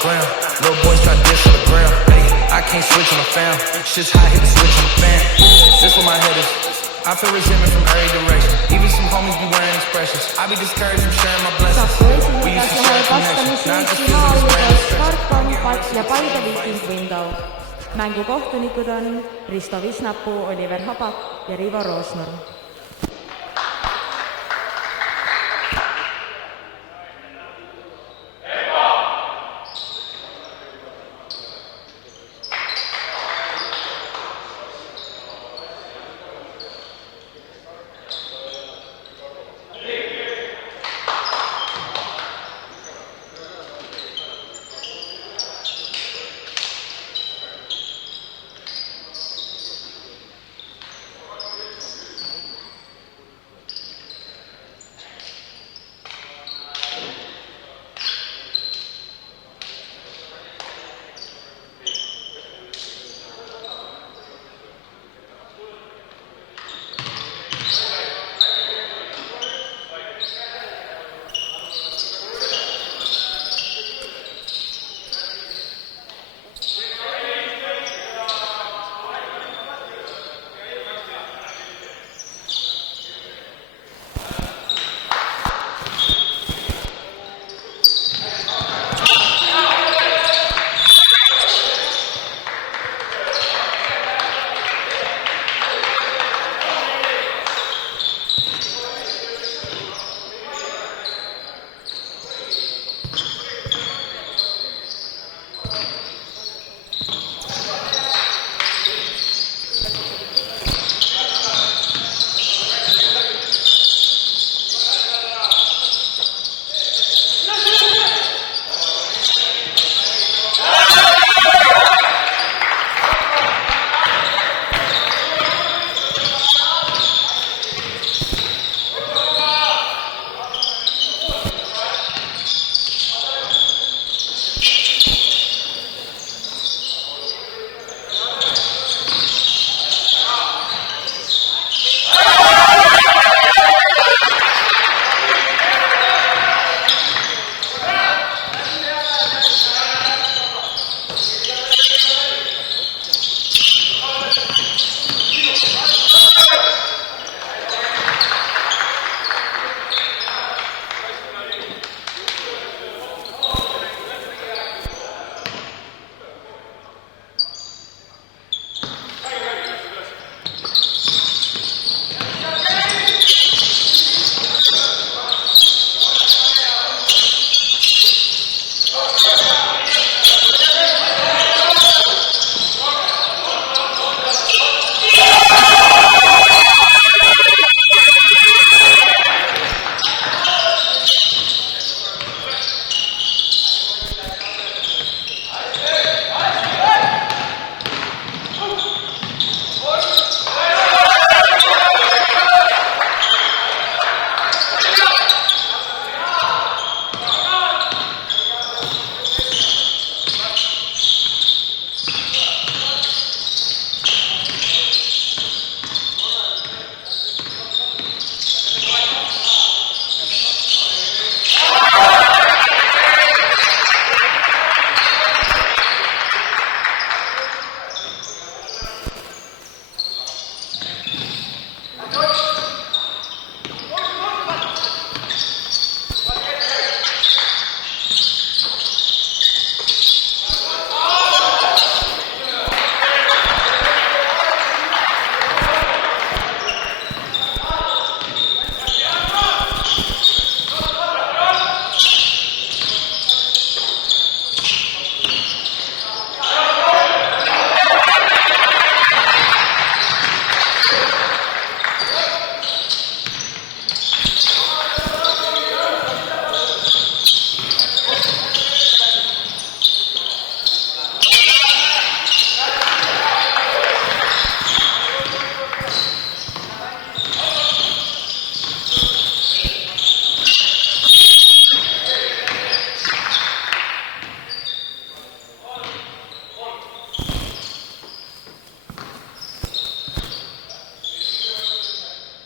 gram. Little boys try to dish on the gram. Hey, I can't switch on the fam. Shit's hot, hit the switch on the fan. This where my head is. I feel resentment from every direction. Even some homies be wearing expressions. I be discouraged from sharing my blessings. We used to share connections. Now I just feel like it's brand stress. ja Paide Viiking Window. Mängu kohtunikud on Risto Visnapuu, Oliver Habak ja Rivo Roosnurm.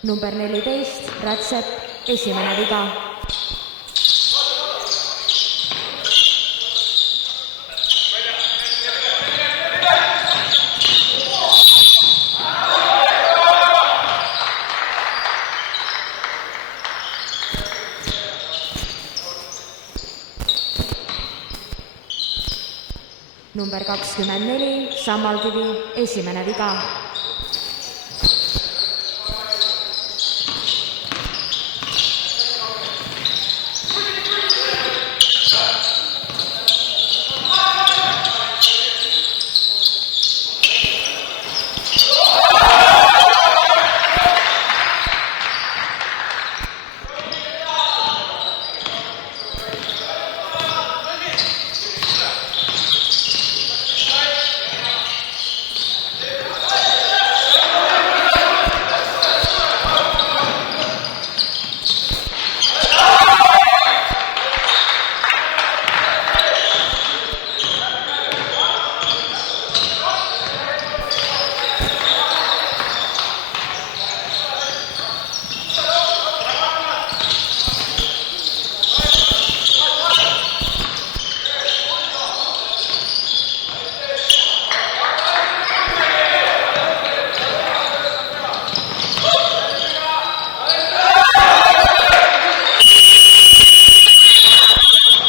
Number 14, Rätsep, esimene viga. number 24, Sammalkivi, esimene viga.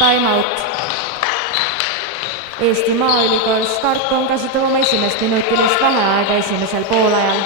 Timeout. Eesti Maaülikool Starcom kasutab oma esimest minutilist vaheaega esimesel poolajal.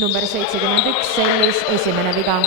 Number 71, Sellis, esimene viga.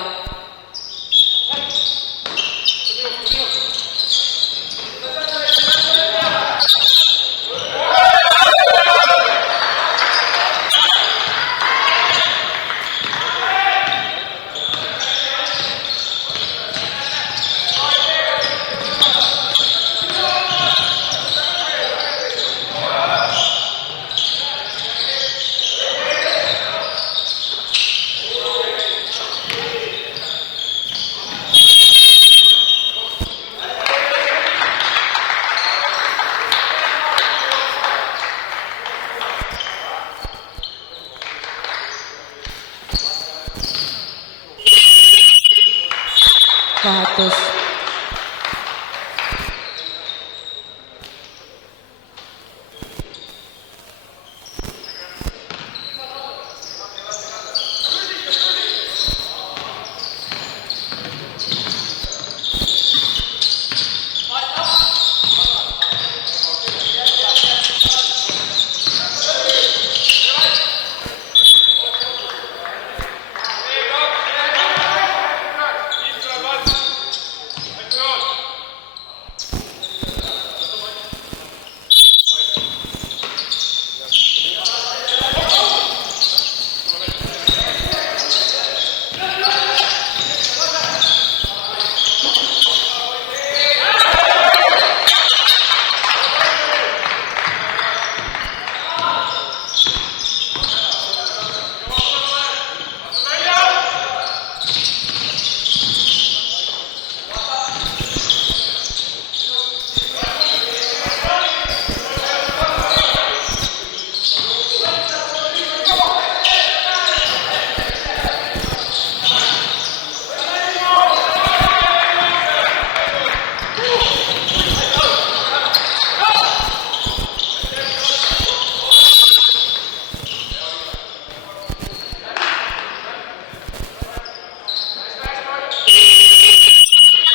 Vahetus.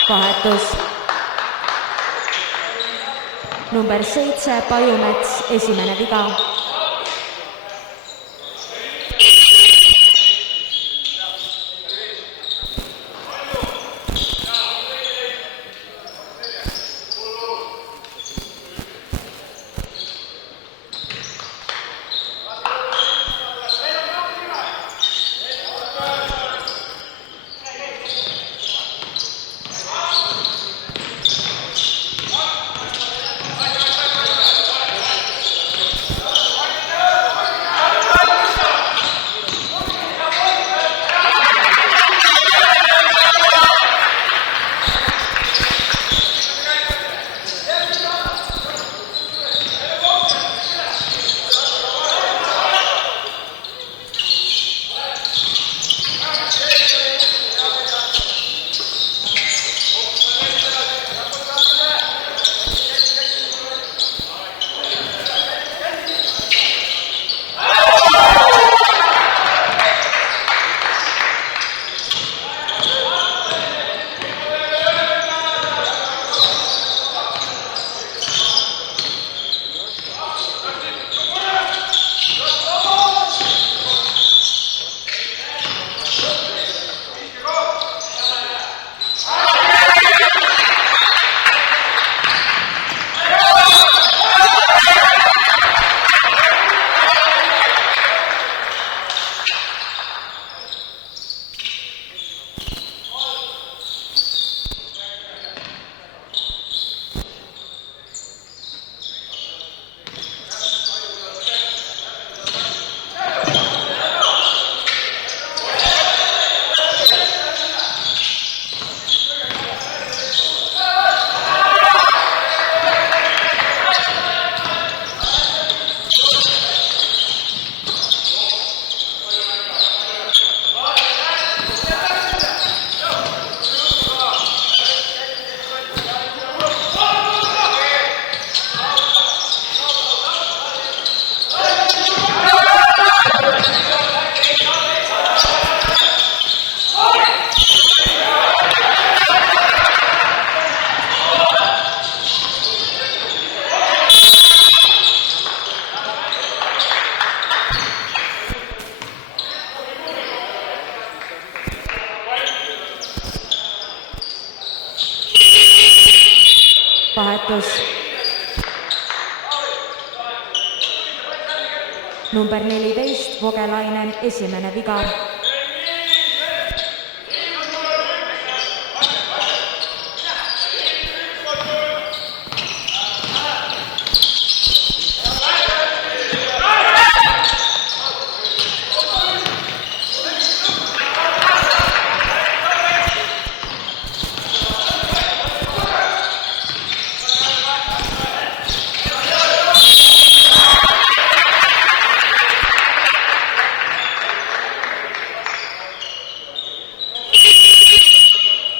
vahetus. Number 7, Pajumets, esimene viga. vahetus. Number 14, Vogelainen, esimene viga.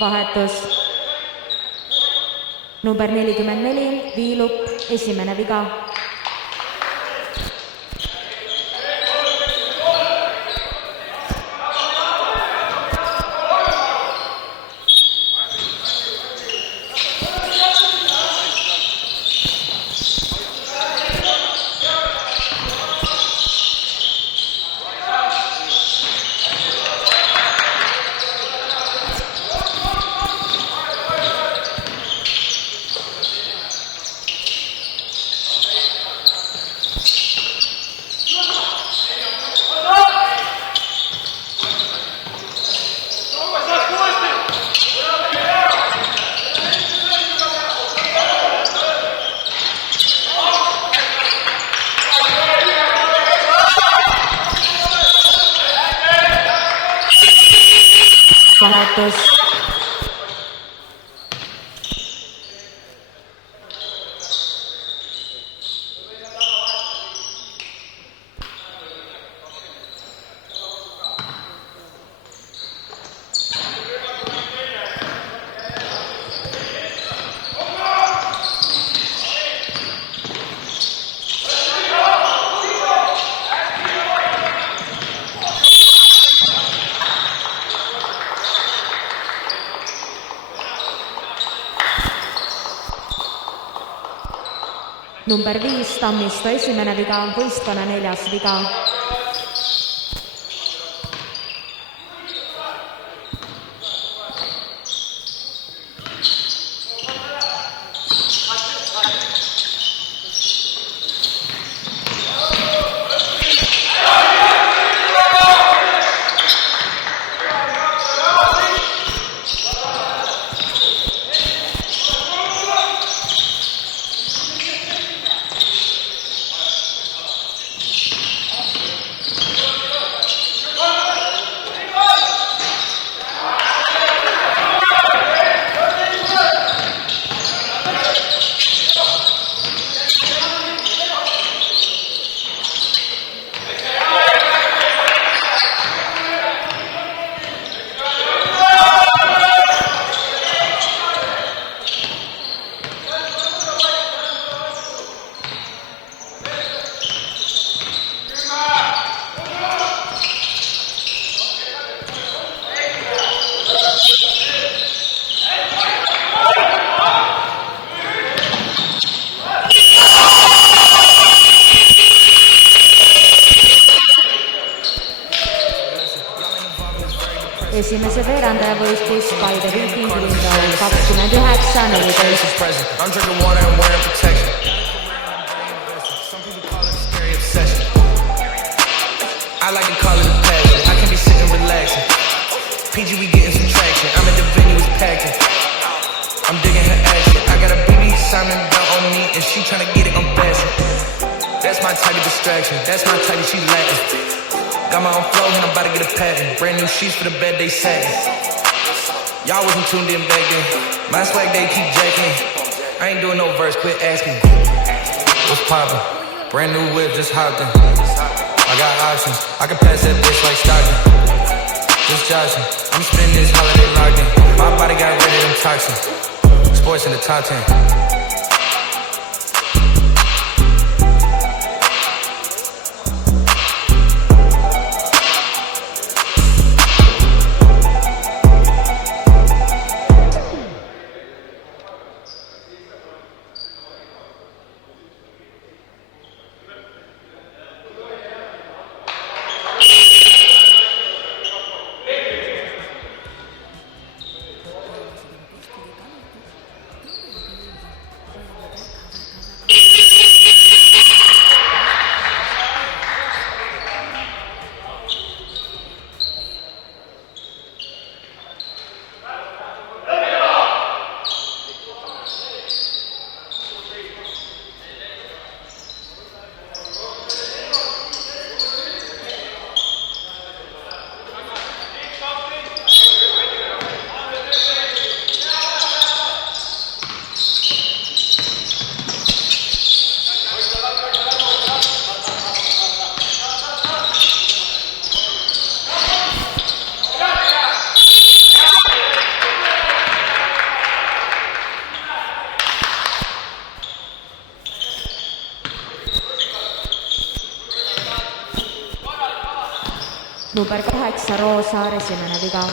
Vahetus. Number 44, Viilup, esimene viga. Vahetus. number 5 Tammisto esimene viga, võistkonna 4. viga. Esimese veerandaja võistis Paide Viiking Lindau 29-14. I'm drinking water and wearing protection. Some people call it a scary obsession. I like to call it a passion. I can be sitting relaxing. PG, we getting some traction. I'm at the venue, it's packing. I'm digging her action. I got a BB Simon belt on me and she tryna get it unfastened. That's my type of distraction. That's my type of she Latin. Got my own flow and I'm about to get a patent. Brand new sheets for the bed, they satin. Y'all wasn't tuned in back then. My swag, they keep jacking. I ain't doing no verse, quit asking. What's poppin'? Brand new whip, just hopped in. I got options, I can pass that bitch like Stockton. Just joshing, I'm spending this holiday locked in. My body got rid of them toxins. Sports in the top 10. Number 8 Roosaar esimene viga.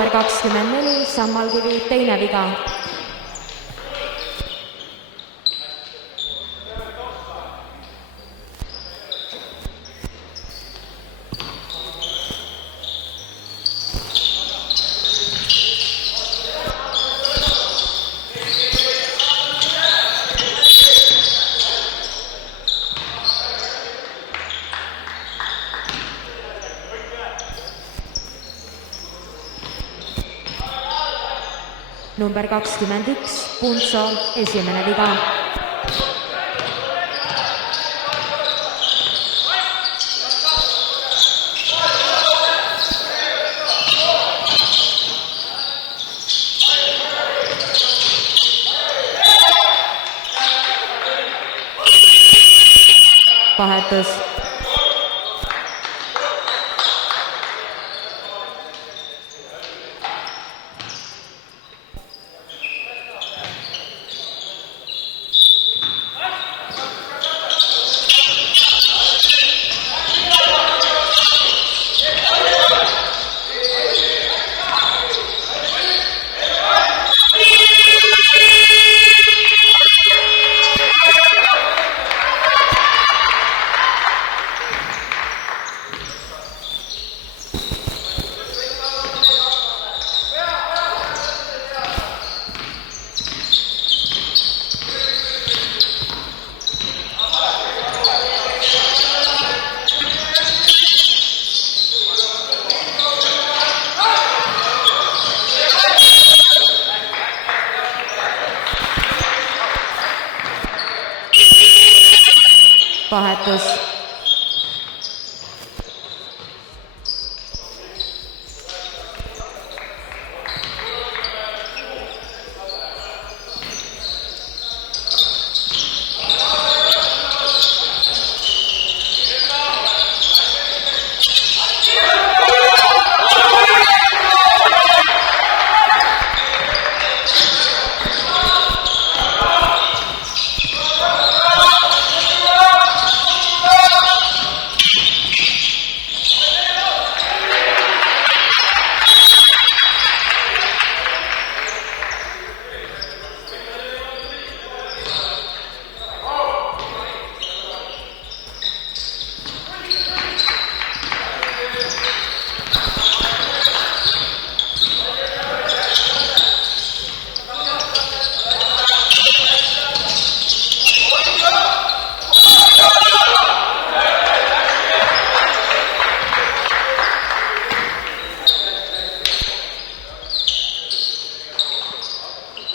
number 24, Sammalkivi, teine viga. Number 21, Puntso, esimene viga. Vahetus. Vahetus.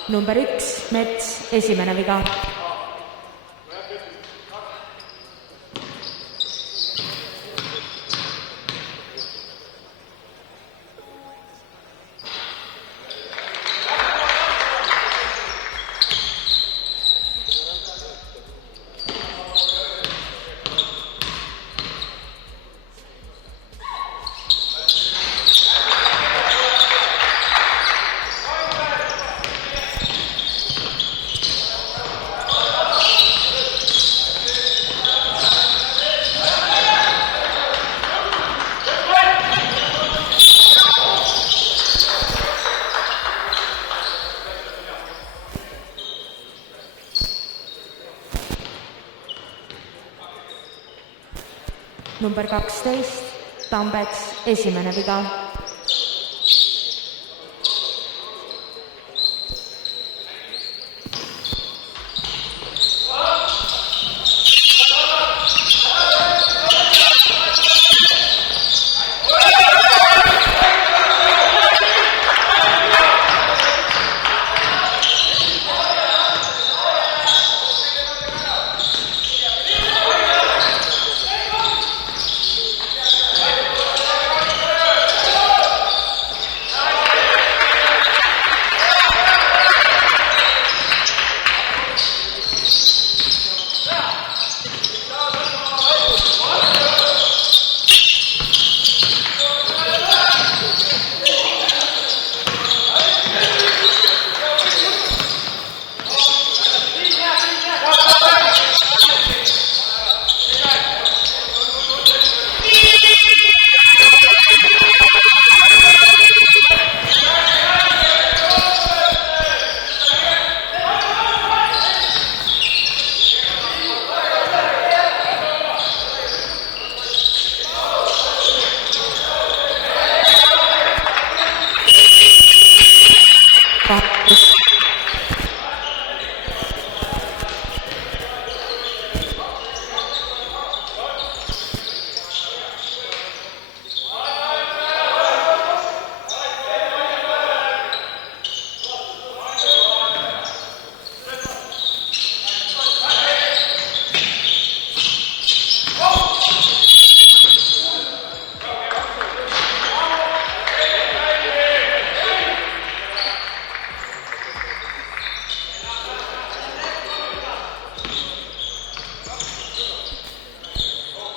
Number 1, Mets, esimene viga. Number 12, Tambets, esimene viga.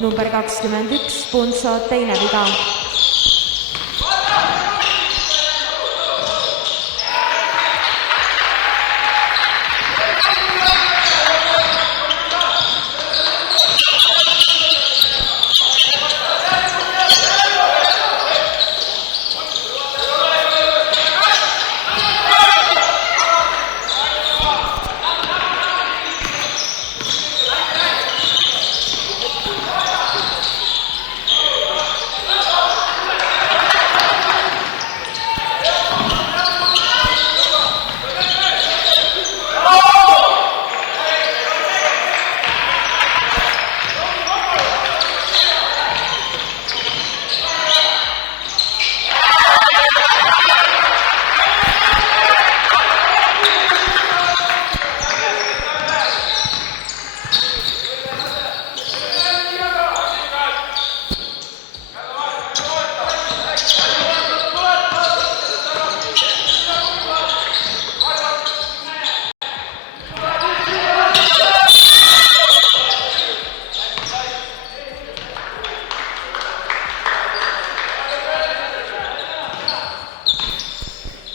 number 21, Punso, teine viga.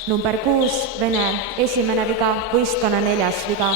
Number 6, Vene, esimene viga, võistkonna 4. viga.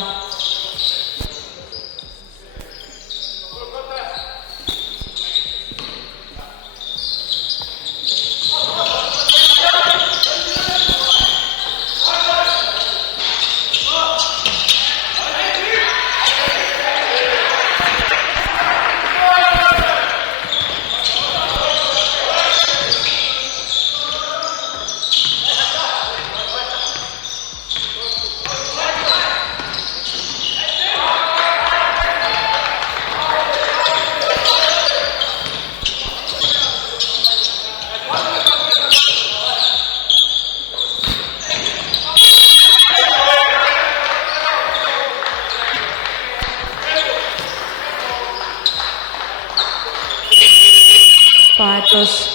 Paetus.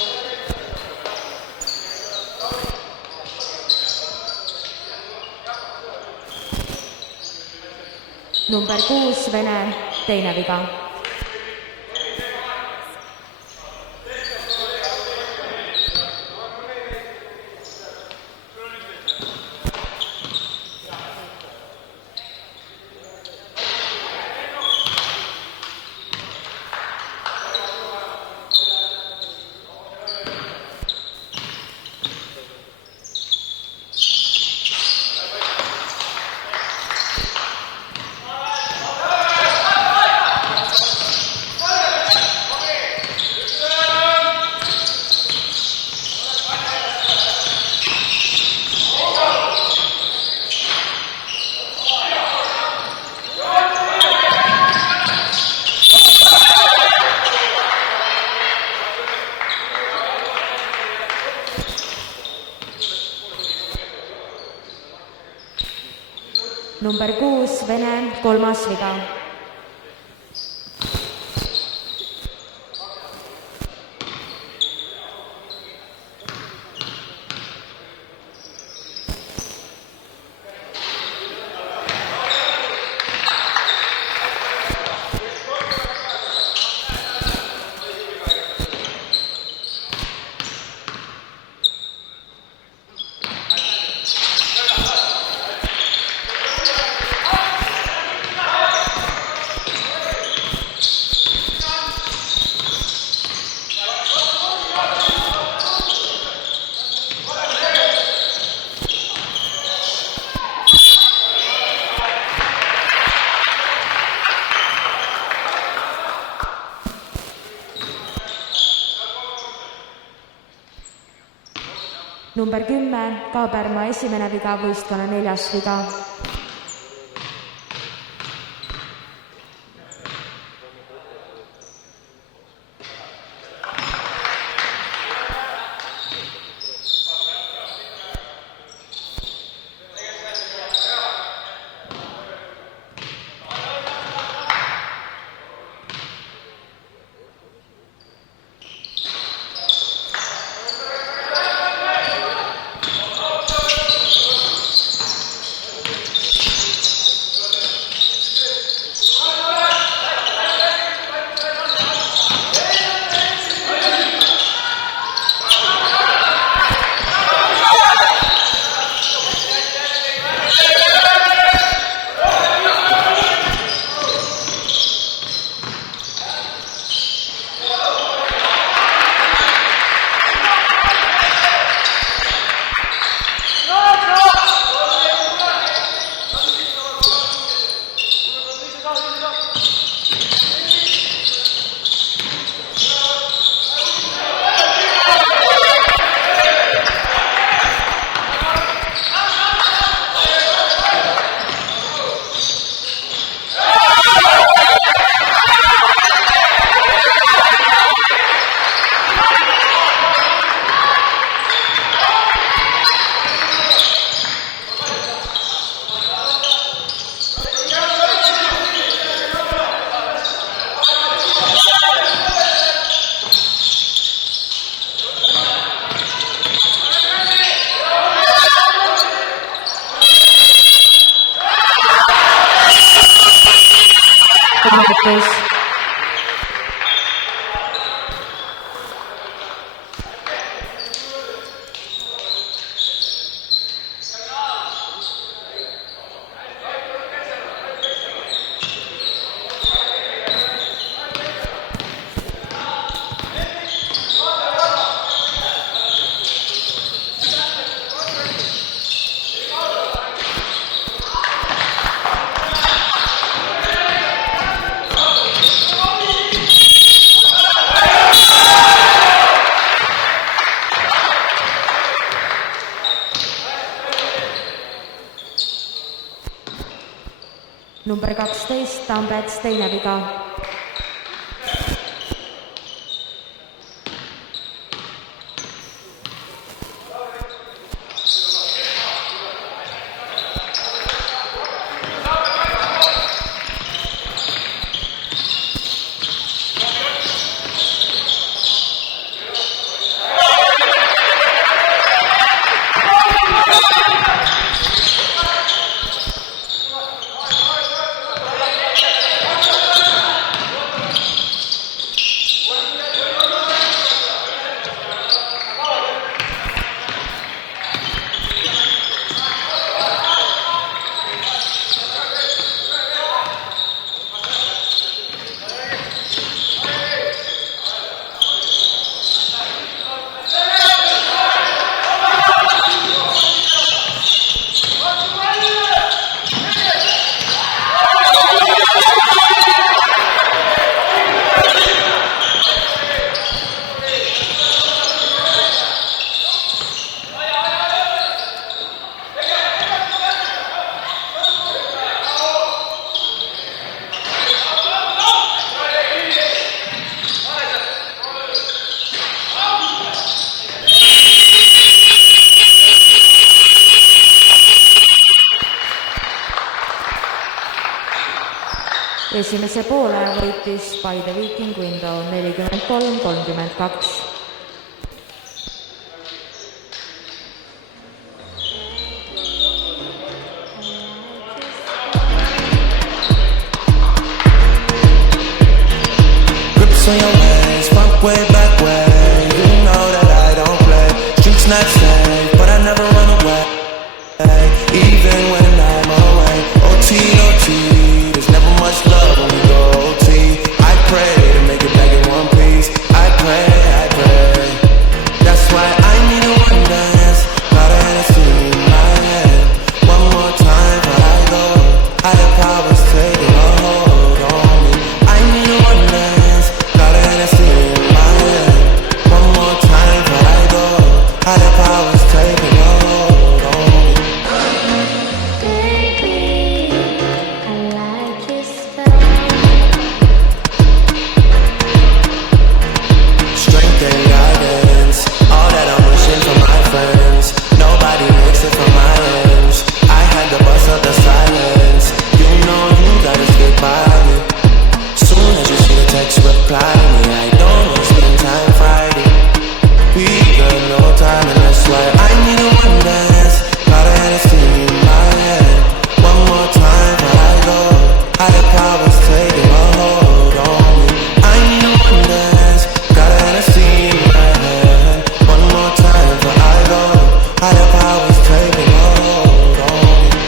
Number 6, Vene, teine viga. Number 6, Vene, 3. viga. Number 10, Kaaberma, esimene viga, võistkonna 4. viga. võitlus. Number 12, Tambets, teine viga. Esimese poole võitis Paide Viiking Window 43-32. Grips on your ways, front way, back way. You know that I don't play. Streets not safe, but I never run away. Even when I'm away. OT, there's never much love when we go OT. I pray to make it back in one piece. I pray. That's why I need a one dance. Got a Hennessy in my hand. One more time before I go. Higher powers taking a hold on me. I need a one dance. Got a Hennessy in my hand. One more time before I go. Higher powers taking a hold on me. Strength and guidance, all that I'm wishing for my friends. Nobody makes it from my ends. I had to bust up the silence. You know you gotta stick by me. Soon as you see the text, reply to me. I don't want to spend time fighting. We got no time and that's why I need a one dance. Got a Hennessy in my hand. One more time before I go. Higher powers taking a hold on me. I need a one dance. Got a Hennessy in my hand. One more time before I go. Higher powers taking a hold on me.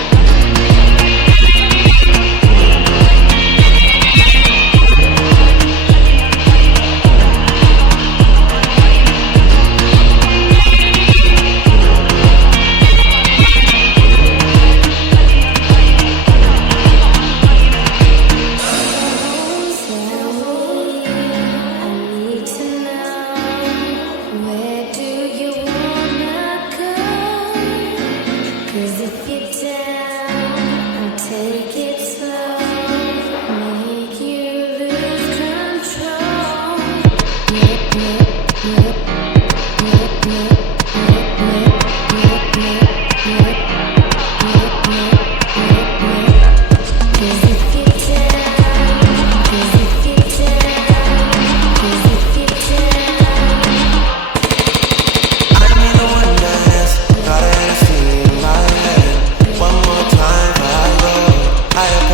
Higher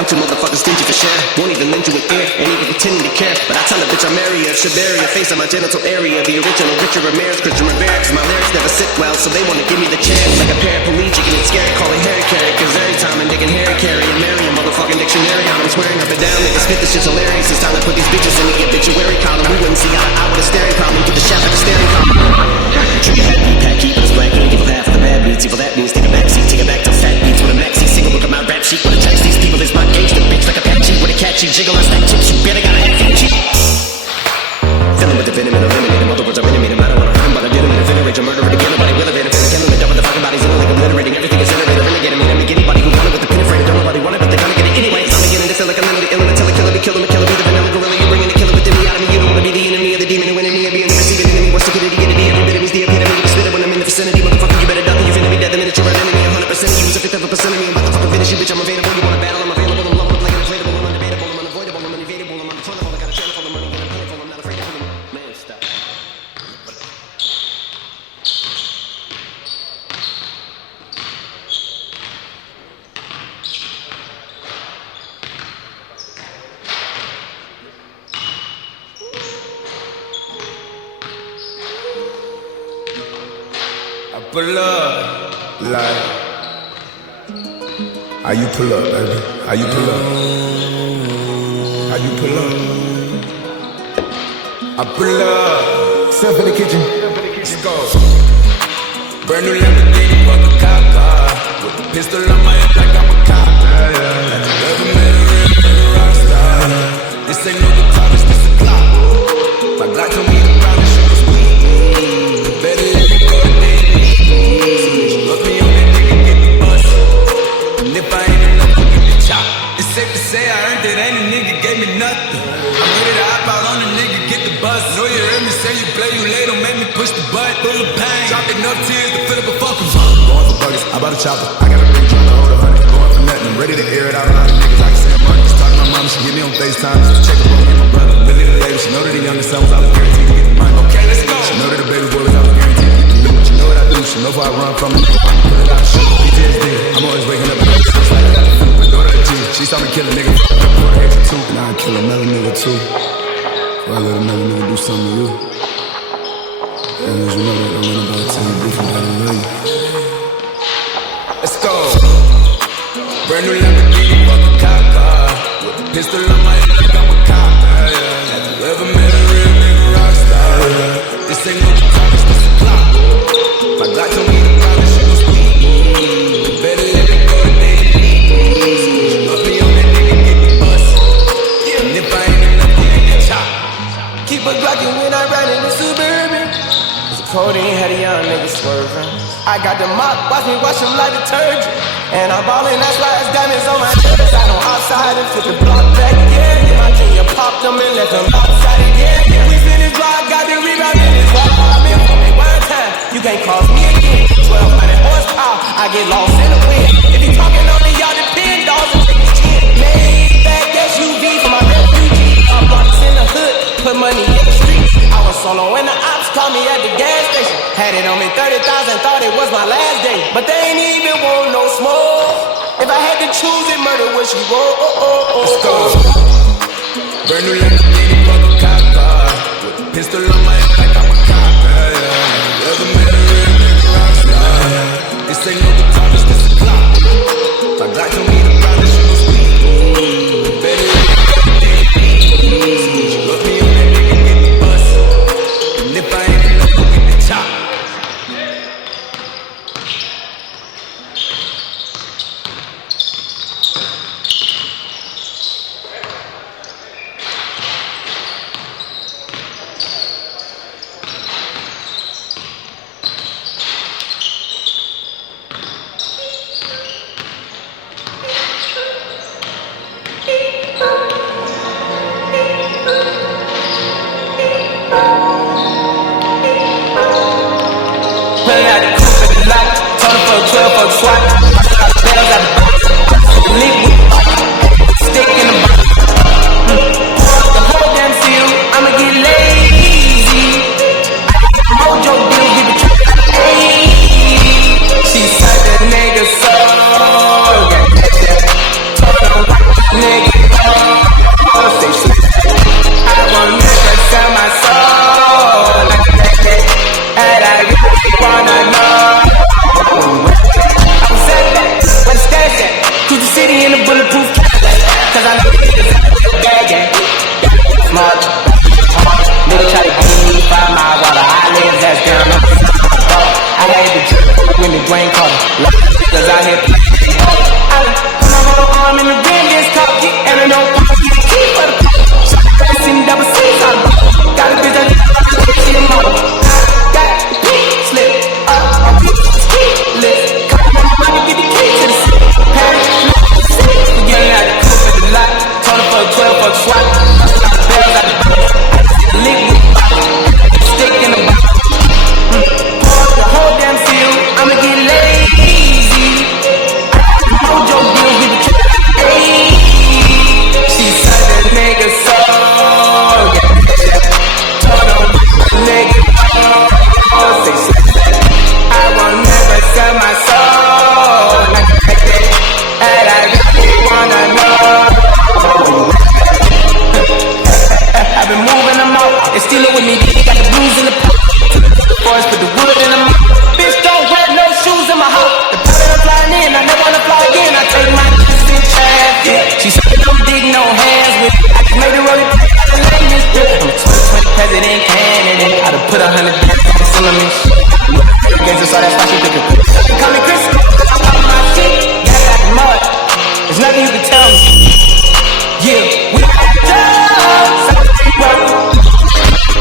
I'm too motherfucking stingy for share. Won't even lend you an ear, ain't even pretending to care. But I tell a bitch I'm married, should bury a face on my genital area. The original Richard Ramirez, Christian Rivera. Cause my lyrics never sit well, so they wanna give me the chance. Like a paraplegic and it's scary, calling Harry Carry. Cause every time I'm digging Harry Carry and marry a motherfucking dictionary on. I'm swearing up and down, niggas spit this shit's hilarious. It's time to put these bitches in the obituary column. We wouldn't see eye to eye with a staring problem. Put the shaft like a staring column. Trigger happy, pack keep it as black ink. Evil half of the bad beats, evil that means take a backseat. Take it back to fat beats with a maxi single. Look at my rap sheet, wanna text these people. It's my gangster bitch like a Apache with a catchy jiggle. I stack chips, you better gotta have your cheek. Filling with the venom and eliminate him. Other words, I'm intimate him. I don't wanna hurt him, but I did him in a venerate. A murderer again, nobody will evade him. Kill him and double the fucking bodies in like obliterating. Everything is iterated. Renegade him, make anybody who wanted with the pin afraid. Don't nobody want it, but they're gonna get it anyway. I'm beginning to feel like I'm mentally ill until I kill him. Kill him, kill him, be the vanilla gorilla. You bringing the killer within me out of me. You don't wanna be the enemy of the demon who enemy and being the receiving enemy. What's the stupidity gonna be? Every bit of me's the epitome. You spit it when I'm in the vicinity. Motherfucker, you better duck. You finna be dead the minute you're an enemy. 100% you was a fifth of a percent of me. I'm about to fucking finish you, bitch. I'm available. You wanna battle? I'm available. I'm lovable like an inflatable. I'm undebatable. I'm unavoidable. I'm unevadable. I'm uncontrollable. I got a channel full of money. And I'm plentiful. I'm not afraid of them. Man, stop. I pull up, like. How you pull up, baby? How you pull up? How you pull up? I pull up. Step in the kitchen. Let's go. Brand new Lamborghini, fuck a cop car. With a pistol on my hip like I'm a cop. Never met a real nigga rock star. This ain't no guitar, this a clock. My Glock told me to probably shoot this weed. Better let me go to bed. Look me on that nigga, get the bus. And if I ain't enough, I'll get the chop. It's safe to say I earned it, ain't a nigga gave me nothing. I'm ready to hop out on a nigga, get the bus. Know you heard me say you play, you late, don't make me push the button. Full of pain, dropped enough tears to fill up a fucking phone. Going for buggers, I bought a chopper. I got a big drum to hold 100. Going for nothing, I'm ready to air it out. A lot of niggas, I can send money. Just talk to my mama, she hit me on FaceTime. Just check the book, get my brother. Billy the lady, she know that the youngest son was, I was guaranteed to get the money. Okay, let's go. She know that the baby boy was, I was guaranteed to get the loot. She know what I do, she know if I run from it. Put it out, shoot, PTSD. I'm always waking up and just like I got the food. My daughter the G, she saw me kill a nigga. For the extra two, and I kill another nigga too. Before I let another nigga do something to you. And as you know, I don't know about tell you different, I don't know you. Let's go. Brand new Lamborghini, fuck a cop car. With a pistol on my hip like I'm a cop. Have you ever met a real nigga rock star? This ain't no guitar, this a clock. My Glock told me to probably shoot this weed. Better let me go to bed. Look me on that nigga, get the bus. And if I ain't enough, I'll get the chop. Keep a Glockin' when I ride in the Suburban. Codeine had a young nigga swerving. I got the mop, watch me wash him like detergent. And I'm ballin', that's why it's diamonds on my nerves. I know outside and flip the block back again. Yeah, my junior popped them and left them outside again. Yeah, we finished block, got the rebound in his wall. I'm in for me one time, you can't cross me again. 1200 horsepower, I get lost in the wind. If you talking on it, y'all depend, dogs and take his chin. Made back SUV for my refugee. I'm blocks in the hood, put money in the street. I was solo when the ops called me at the gas station. Had it on me 30,000, thought it was my last day. But they ain't even want no smoke. If I had to choose it, murder would she roll? Let's go. Brand new Lamborghini, fuck a cop car. With a pistol on my hip like I'm a cop. Never met a real nigga rock star. This ain't no guitar, this a clock. My Glock told me to probably shoot this weed. Better let me go to bed. Look me on that nigga, get the bus. And if I ain't enough, I'll get the chop. Pulling out the coupe at the lot. Told her for a 12 for the swat. Bells out the box. Leap with stick in the box. Pour up the whole damn seal. I'ma get lazy. Mojo deal, give it to hey. She said that nigga so. Told her need no hands with it. I just made the road to I'm a 2020 president candidate. I done put 100 on some of me. Against us, so that's why she took it. Call me Chris. I'm my shit. Got out the mud. There's nothing you can tell me. Yeah, we got drugs.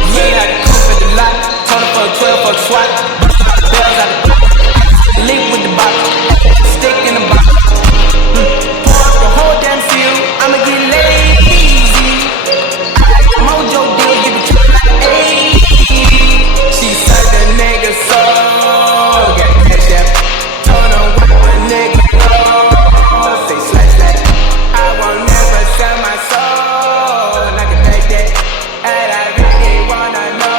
We ain't had the coupe at the lot. Told her for a 12 for the swat. Bells out the link with the box. Stick in the box. Pour up the whole damn field. I'ma get lazy. Mojo deal, give it to me like 80. She said the nigga so. Got catch that. Told him what my nigga know. Say slash that. I won't never sell my soul. I can take that. And I really wanna know.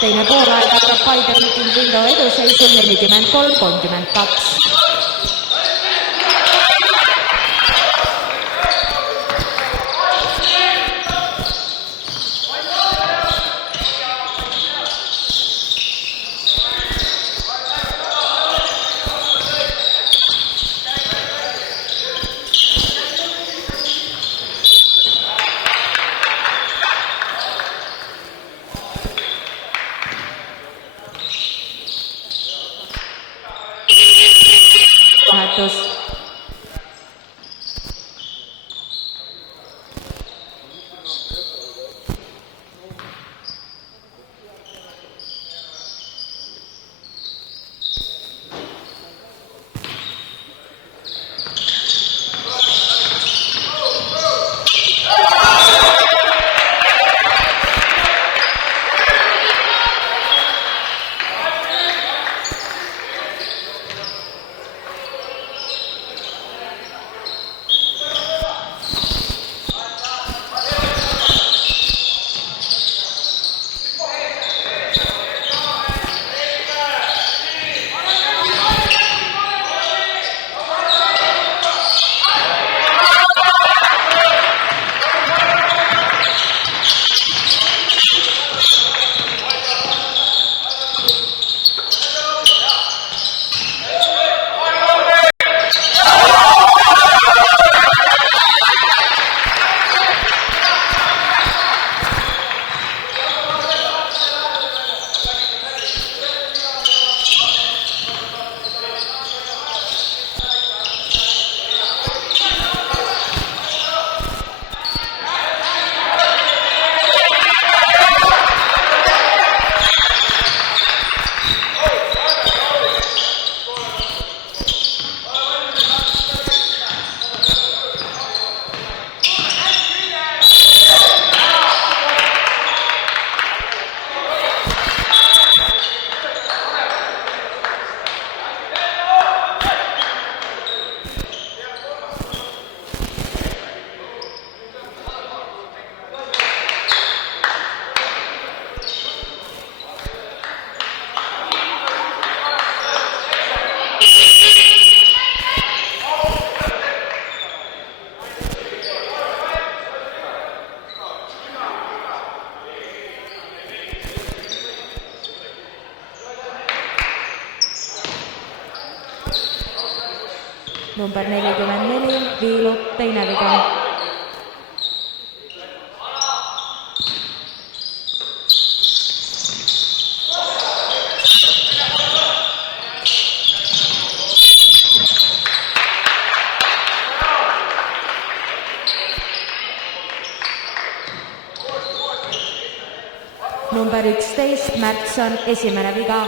Teine poolaeg hakkab Paide Viking Villo eduseisul 43-32. Vahetus. Number 44, Viilu, teine viga. number 11 Märtson, esimene viga.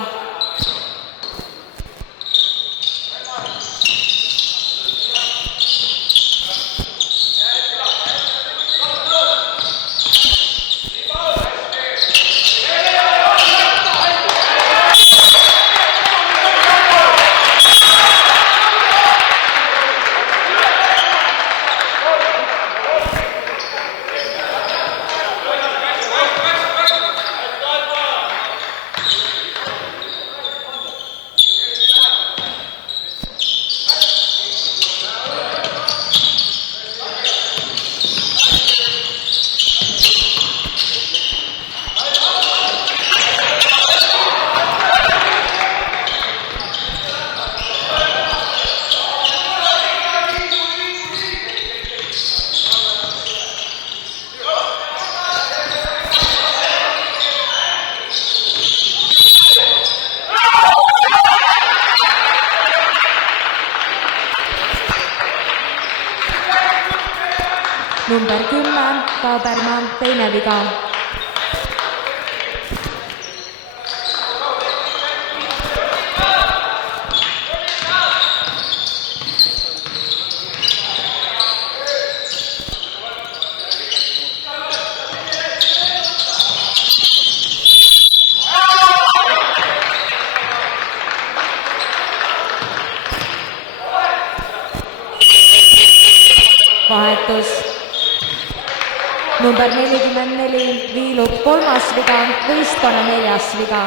Number 10 Taubermaa, teine viga. Vahetus. Number 44 Viilub, kolmas viga, võistkonna 4. viga.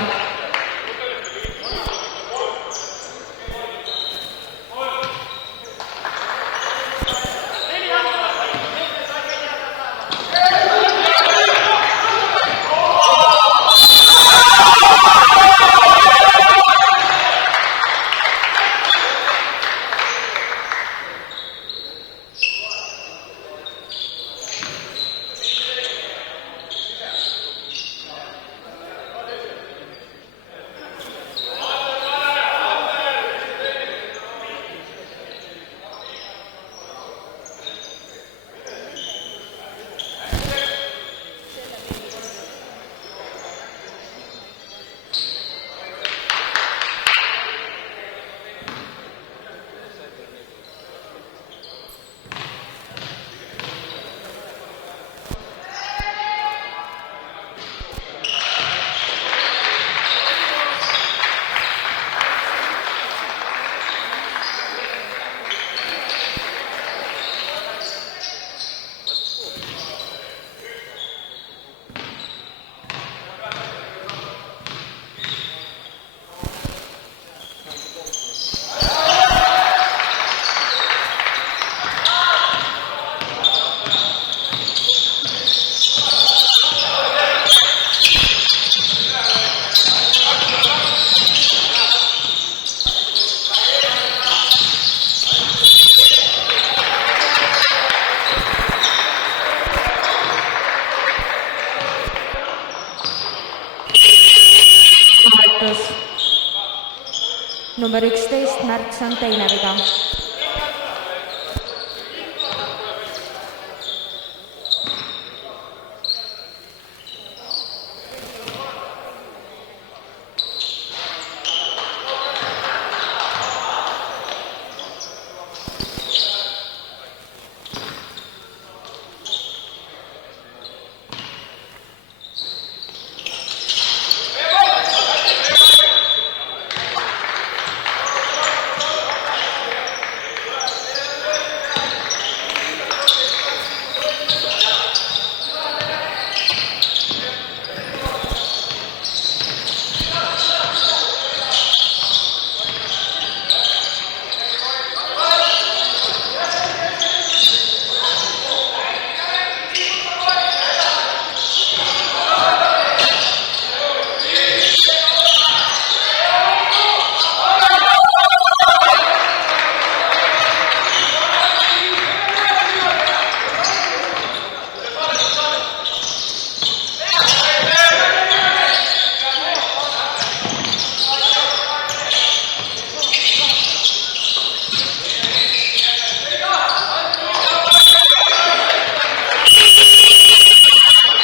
Number 11 Märtson, teine viga.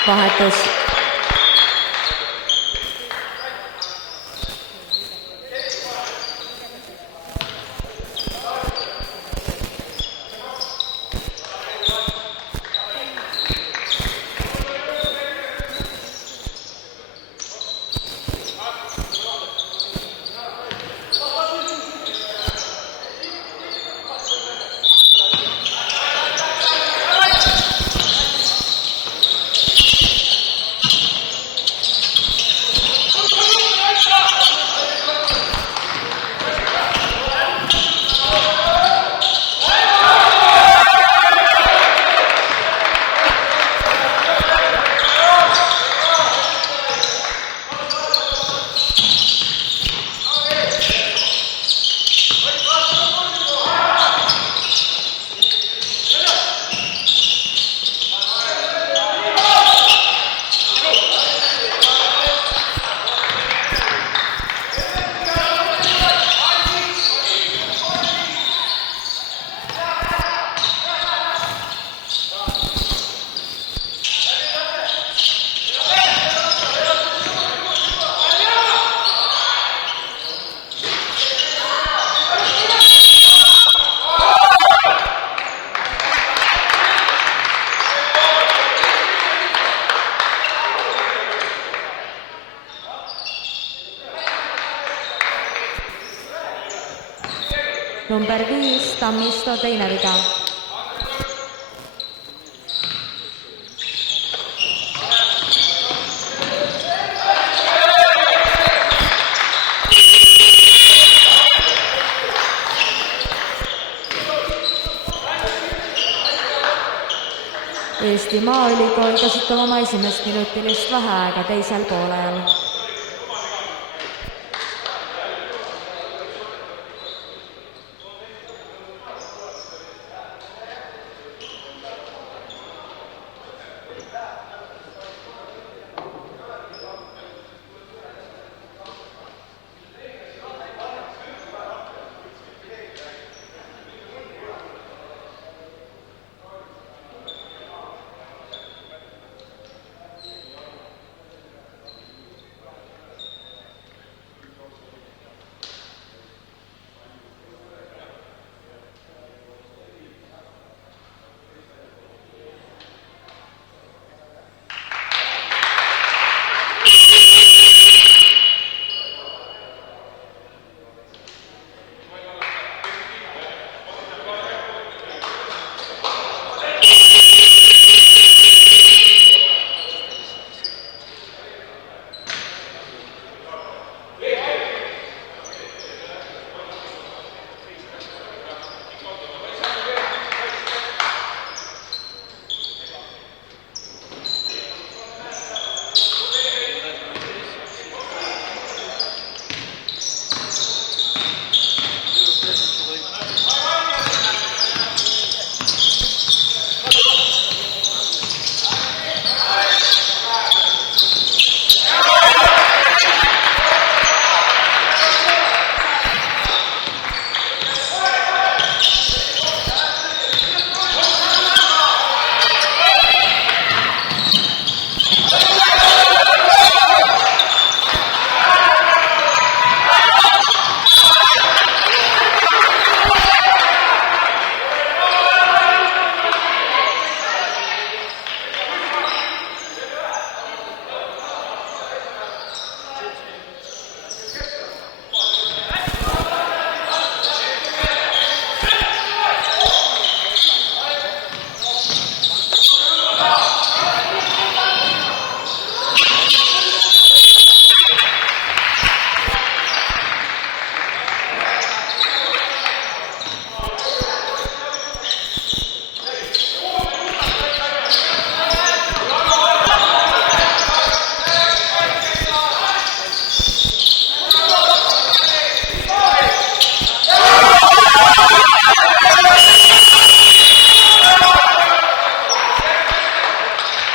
Vahetus. number 5 Tammisto teine viga. Eesti Maaülikool kasutab oma esimest minutilist vaheaega teisel poolel.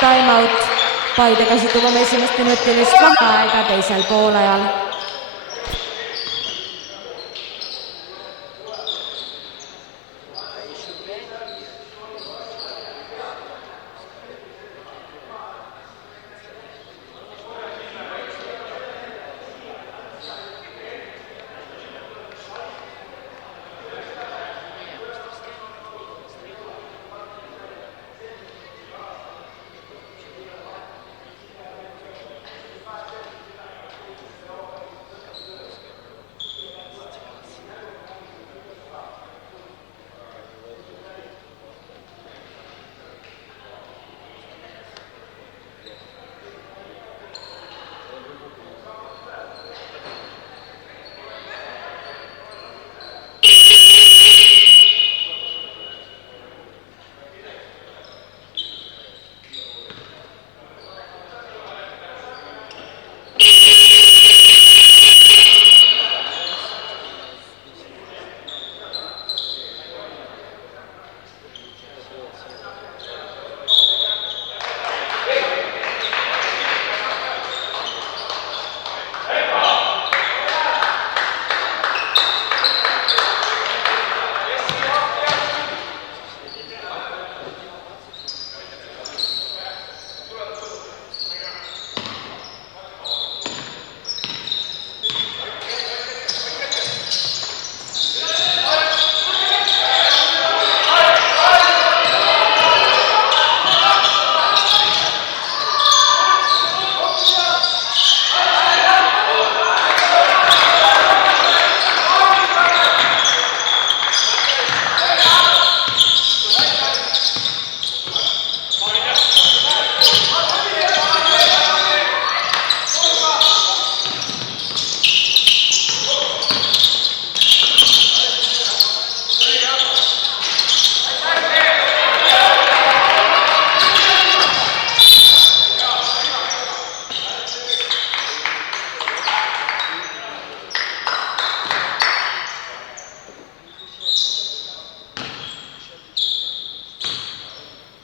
Timeout. Paide kasutab oma esimest minutilist vaheaega teisel poolajal.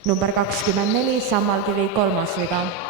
number 24, Sammalkivi 3. viga.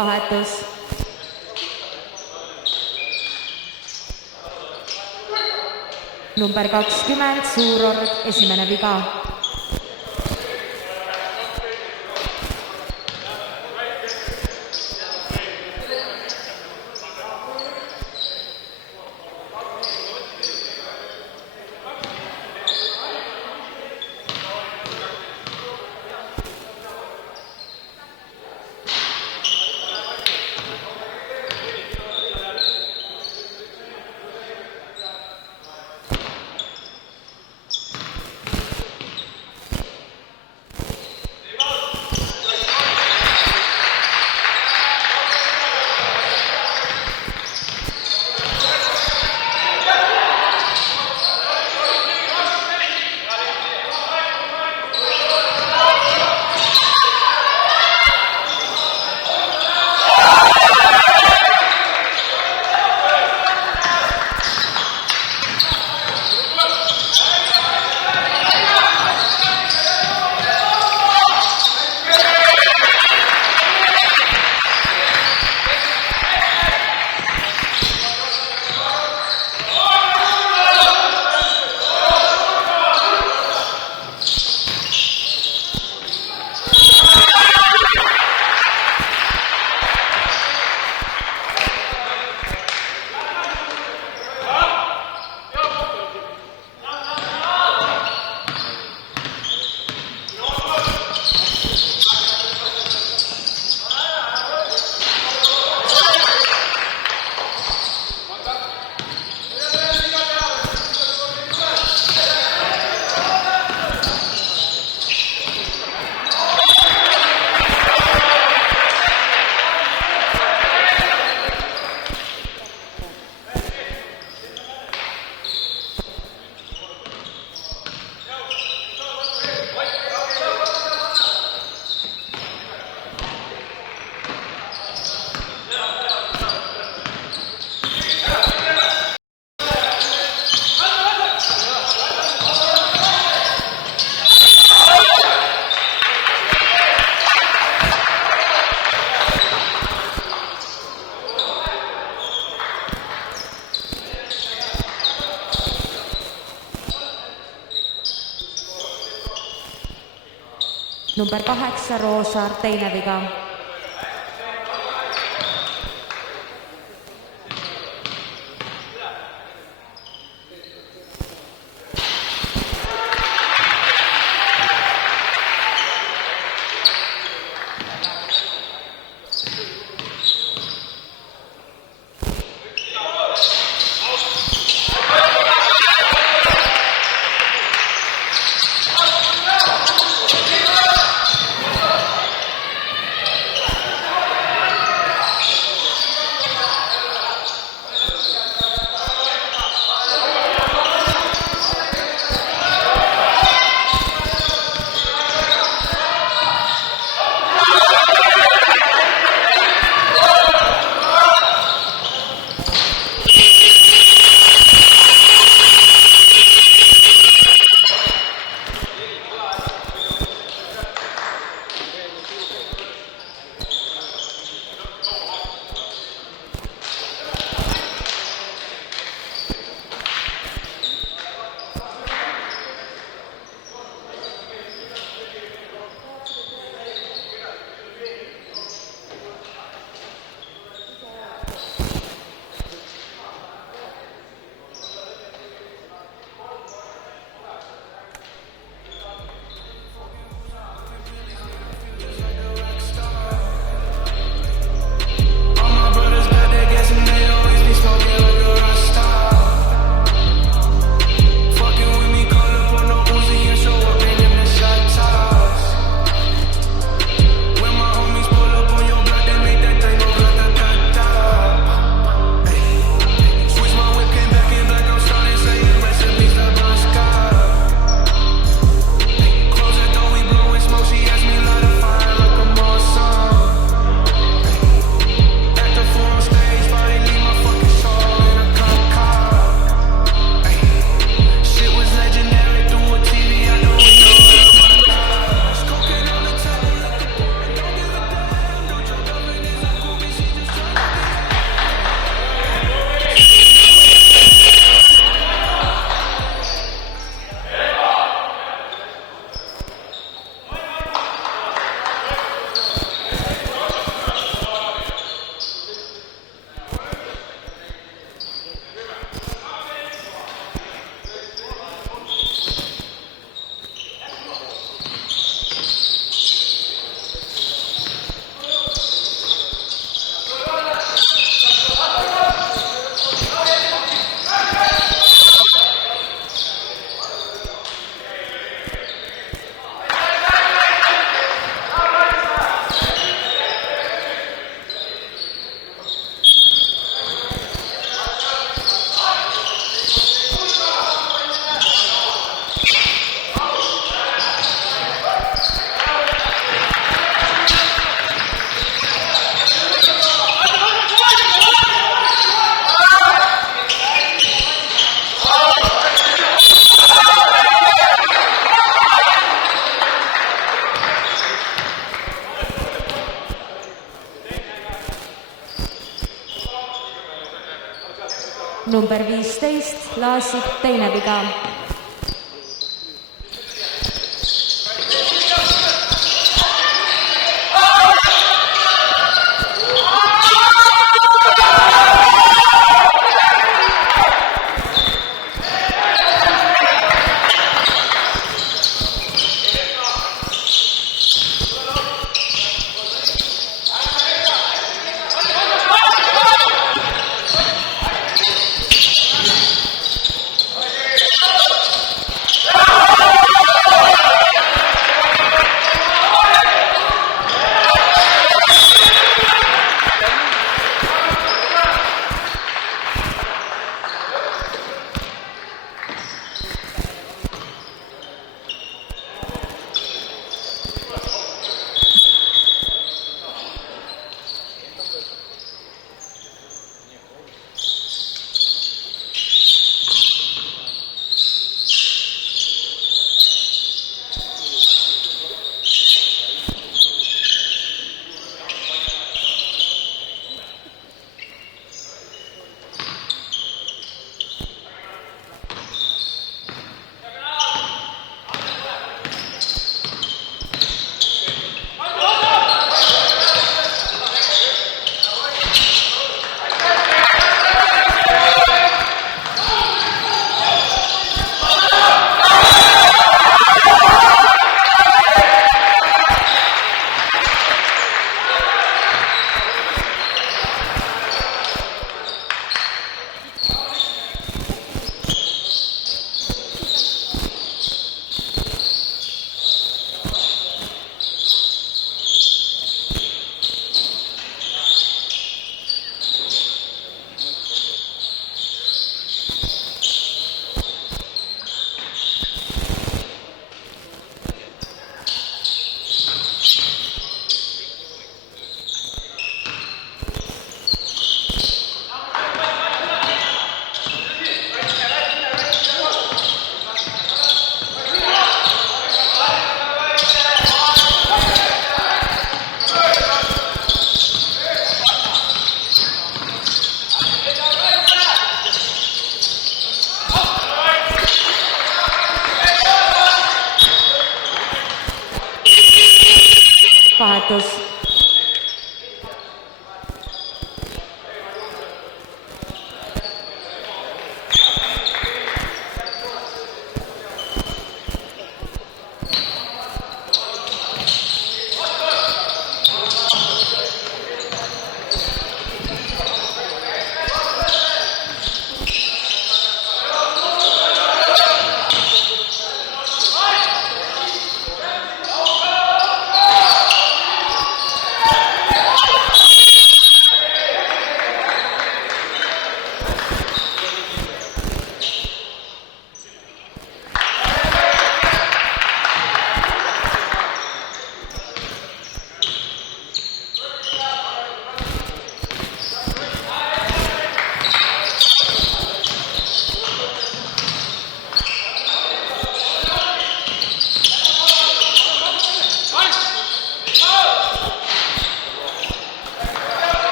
Vahetus. Number 20, Suurorg, 1. viga. number 8 Roosaar, teine viga. number 15 Laasik, teine viga. vahetus.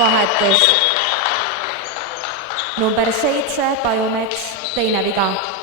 vahetus. Number 7, Pajumets, teine viga.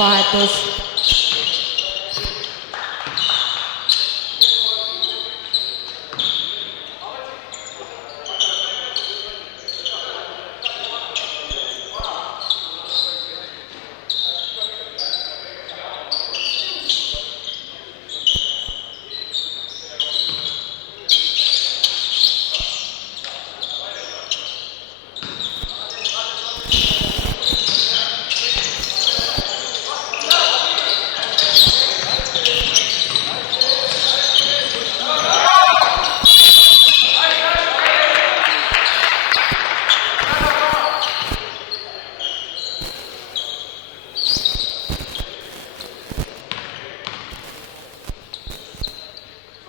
vahetus.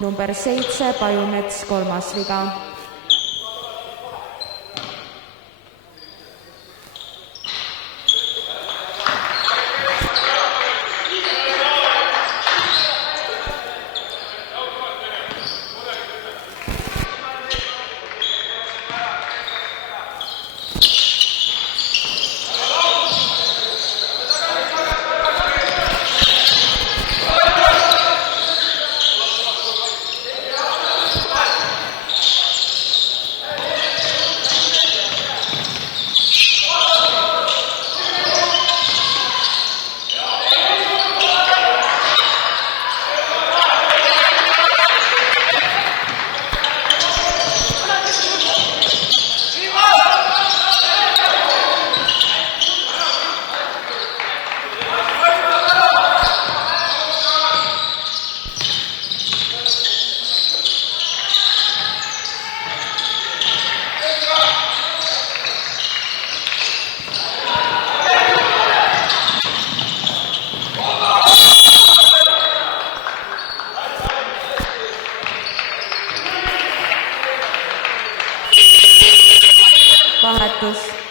Number 7, Pajumets, 3. viga. Vahetus.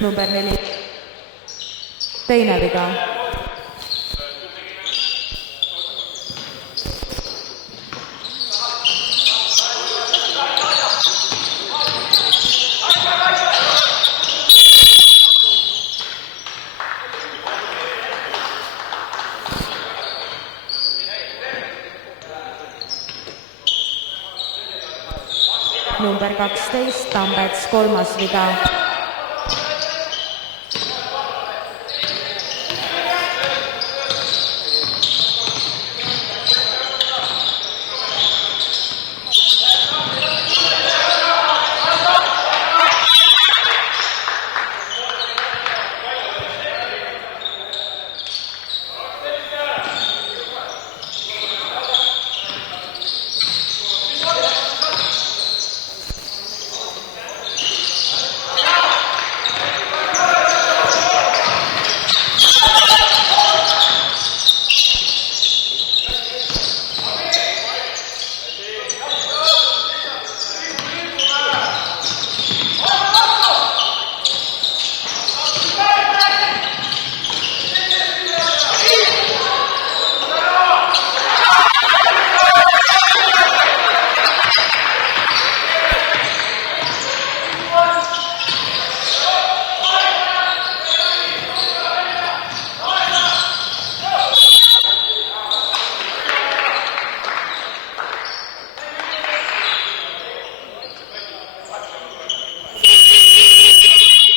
Number 4, teine viga. Number 12, Tambets, 3. viga.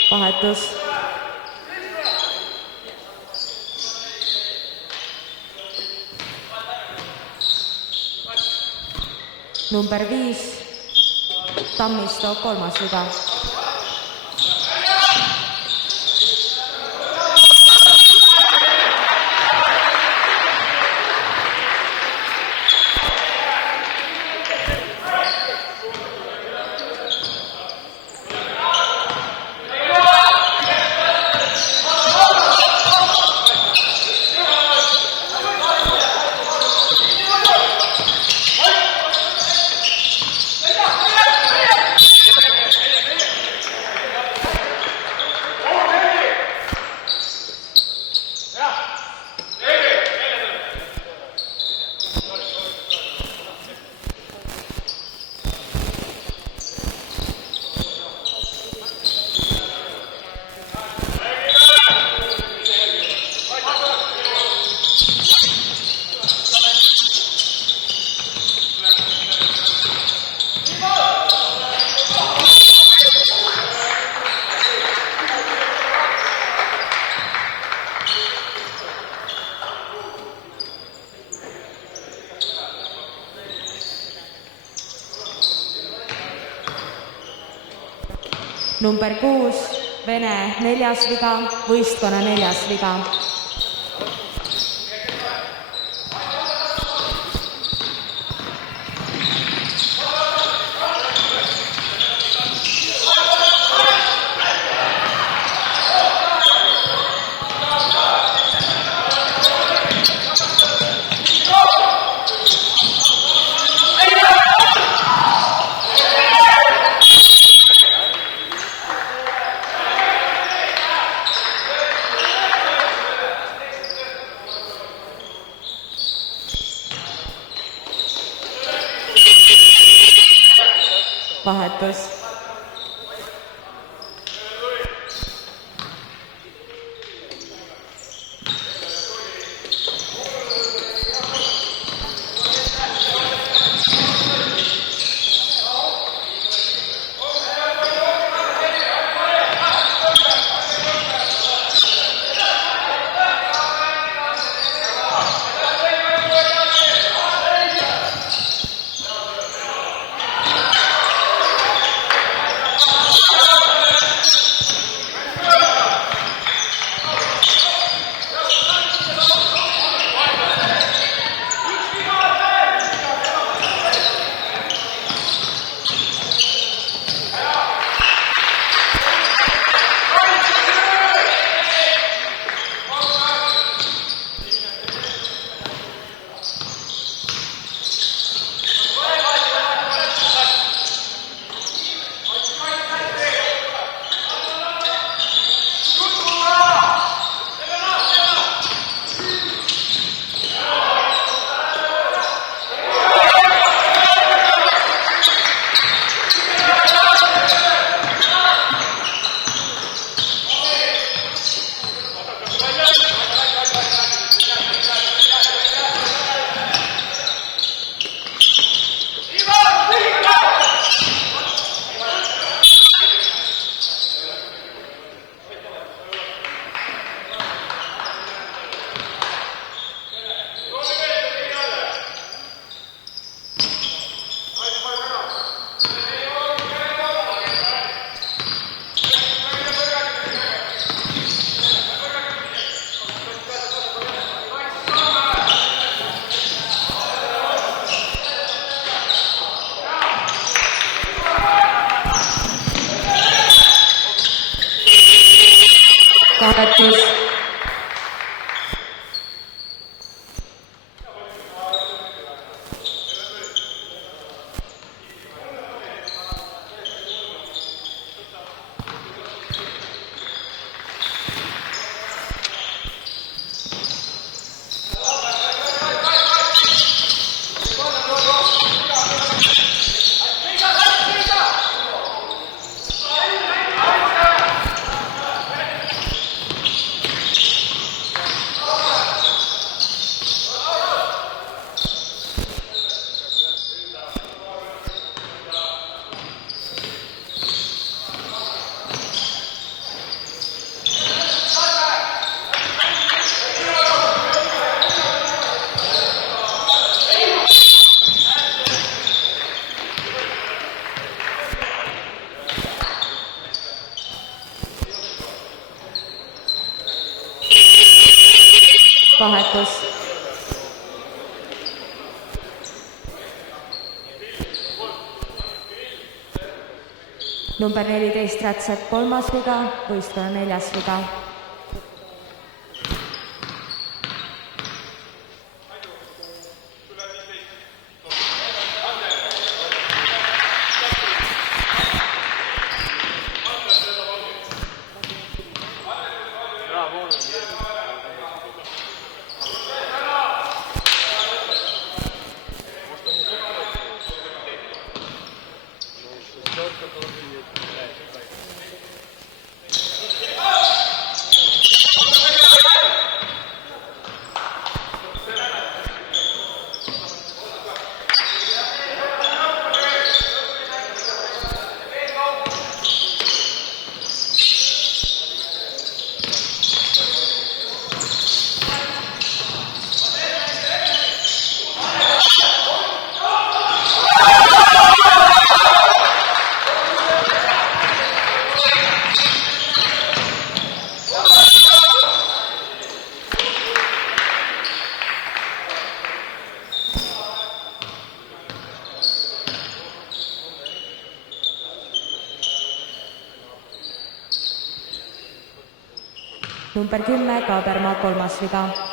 Vahetus. Number 5, Tammisto 3. viga. Number 6, Vene 4. viga, võistkonna 4. viga. Vahetus. Vahetus. number 14 Rätsep 3. viga, võistkonna 4. viga. Number 10 Kaabermaa 3. viga.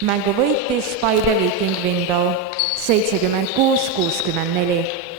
Mängu võitis Paide Viiking Window 76-64.